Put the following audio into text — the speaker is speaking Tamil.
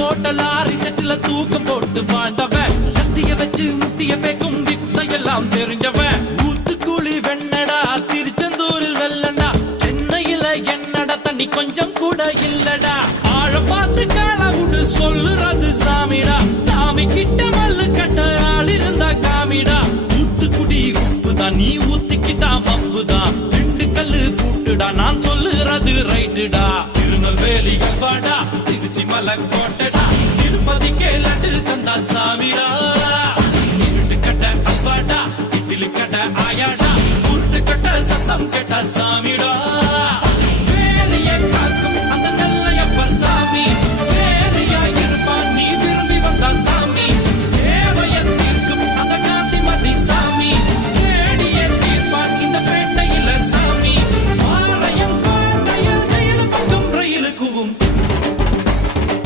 போட்ட லாரி செட்டுல தூக்கம் போட்டு வாழ்ந்தவன் சத்திய வச்சு முட்டிய பேக்கும் வித்தையெல்லாம் தெரிஞ்சவன் ஊத்துக்குழி வெண்ணடா திருச்செந்தூரில் வெள்ளடா சென்னையில என்னடா தண்ணி கொஞ்சம் கூட இல்லடா ஆழ பார்த்து காலவுடு சொல்லுறது சாமிடா சாமி கிட்ட மல்லு கட்ட ஆள் இருந்தா காமிடா ஊத்துக்குடி உப்புதான் நீ ஊத்திக்கிட்டா மப்புதான் ரெண்டு கல்லு பூட்டுடா நான் சொல்லுறது ரைட்டுடா திருநெல்வேலி கல்வாடா திருச்சி மலை கோட்டடா திருப்பதிக்கே லட்டு தந்தா சாமிடா இருட்டு கட்ட அல்வாடா இட்லி கட்ட ஆயாடா உருட்டு கட்ட சத்தம் கேட்டா சாமிடா